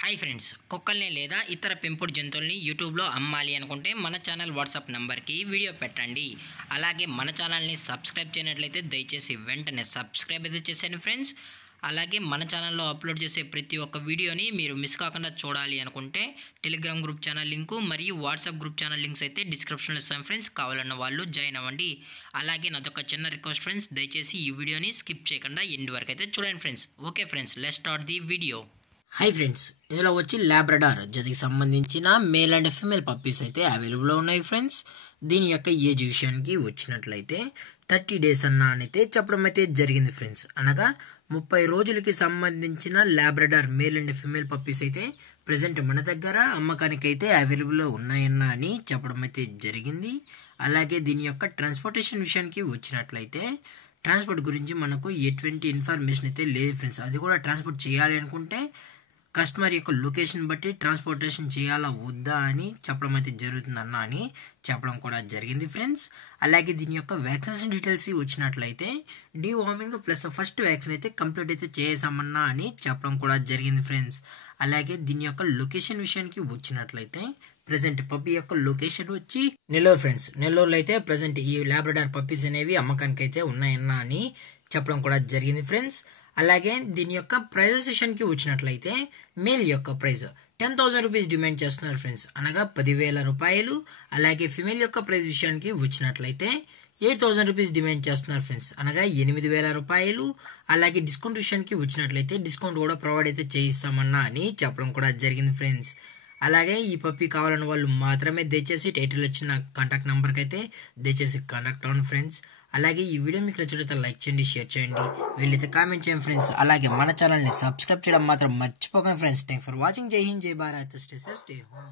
Hi friends, కుక్కల్ని లేదా ఇతర పెంపుడు జంతువుల్ని యూట్యూబ్లో అమ్మాలి అనుకుంటే మన ఛానల్ వాట్సాప్ నెంబర్కి వీడియో పెట్టండి. అలాగే మన ఛానల్ని సబ్స్క్రైబ్ చేయనట్లయితే దయచేసి వెంటనే సబ్స్క్రైబ్ అయితే చేసేయండి ఫ్రెండ్స్. అలాగే మన ఛానల్లో అప్లోడ్ చేసే ప్రతి ఒక్క వీడియోని మీరు మిస్ కాకుండా చూడాలి అనుకుంటే టెలిగ్రామ్ గ్రూప్ ఛానల్ లింకు మరియు వాట్సాప్ గ్రూప్ ఛానల్ లింక్స్ అయితే డిస్క్రిప్షన్లో ఇస్తాం ఫ్రెండ్స్. కావాలన్న వాళ్ళు జాయిన్ అవ్వండి. అలాగే నాదొక చిన్న రిక్వెస్ట్ ఫ్రెండ్స్, దయచేసి ఈ వీడియోని స్కిప్ చేయకుండా ఎండ్ వరకు అయితే చూడండి friends. Okay friends, let's start the video. Hi friends, ఇందులో వచ్చి లాబ్రడార్ జతికి సంబంధించిన మేల్ అండ్ ఫీమేల్ పప్పీస్ అయితే అవైలబుల్లో ఉన్నాయి ఫ్రెండ్స్. దీని యొక్క ఏజ్ విషయానికి వచ్చినట్లయితే 30 days అయితే చెప్పడం అయితే జరిగింది ఫ్రెండ్స్. అనగా 30 రోజులకి సంబంధించిన Labrador male and female puppies అయితే ప్రజెంట్ మన దగ్గర అమ్మకానికి అయితే అవైలబుల్లో ఉన్నాయన్నా అని చెప్పడం అయితే జరిగింది. అలాగే దీని యొక్క ట్రాన్స్పోర్టేషన్ విషయానికి వచ్చినట్లయితే ట్రాన్స్పోర్ట్ గురించి మనకు ఎటువంటి ఇన్ఫర్మేషన్ అయితే లేదు ఫ్రెండ్స్. అది కూడా ట్రాన్స్పోర్ట్ చేయాలి అనుకుంటే కస్టమర్ యొక్క లొకేషన్ బట్టి ట్రాన్స్పోర్టేషన్ చేయాలా వద్దా అని చెప్పడం అయితే జరుగుతుందన్న అని చెప్పడం కూడా జరిగింది ఫ్రెండ్స్. అలాగే దీని యొక్క వ్యాక్సినేషన్ డీటెయిల్స్ వచ్చినట్లయితే డీవార్మింగ్ ప్లస్ ఫస్ట్ వ్యాక్సిన్ అయితే కంప్లీట్ అయితే చేసామన్నా అని చెప్పడం కూడా జరిగింది ఫ్రెండ్స్. అలాగే దీని యొక్క లొకేషన్ విషయానికి వచ్చినట్లయితే ప్రజెంట్ పప్పీ యొక్క లొకేషన్ వచ్చి నెల్లూరు ఫ్రెండ్స్. నెల్లూరులో అయితే ప్రజెంట్ ఈ లాబ్రడార్ పప్పీస్ అనేవి అమ్మకానికి అయితే ఉన్నాయన్నా అని చెప్పడం కూడా జరిగింది ఫ్రెండ్స్. అలాగే దీని యొక్క ప్రైజెస్ విషయానికి వచ్చినట్లయితే మేల్ యొక్క ప్రైజ్ 10,000 రూపీస్ డిమాండ్ చేస్తున్నారు ఫ్రెండ్స్, అనగా 10,000 రూపాయలు. అలాగే ఫిమేల్ యొక్క ప్రైజ్ విషయానికి వచ్చినట్లయితే 8,000 రూపీస్ డిమాండ్ చేస్తున్నారు ఫ్రెండ్స్, అనగా 8,000 రూపాయలు. అలాగే డిస్కౌంట్ విషయానికి వచ్చినట్లయితే డిస్కౌంట్ కూడా ప్రొవైడ్ అయితే చేయిస్తామన్నా అని చెప్పడం కూడా జరిగింది ఫ్రెండ్స్. అలాగే ఈ పప్పీ కావాలన్న వాళ్ళు మాత్రమే దయచేసి టైటిల్ వచ్చిన కాంటాక్ట్ నెంబర్కి అయితే దయచేసి కాంటాక్ట్ అవ్వండి ఫ్రెండ్స్. అలాగే ఈ వీడియో మీకు నచ్చినట్లయితే లైక్ చేయండి, షేర్ చేయండి, వీళ్ళైతే కామెంట్ చేయండి ఫ్రెండ్స్. అలాగే మన ఛానల్ని సబ్స్క్రైబ్ చేయడం మాత్రం మర్చిపోకండి ఫ్రెండ్స్. Thank for watching. జై హింద్, జై Bharat, stay safe, stay home.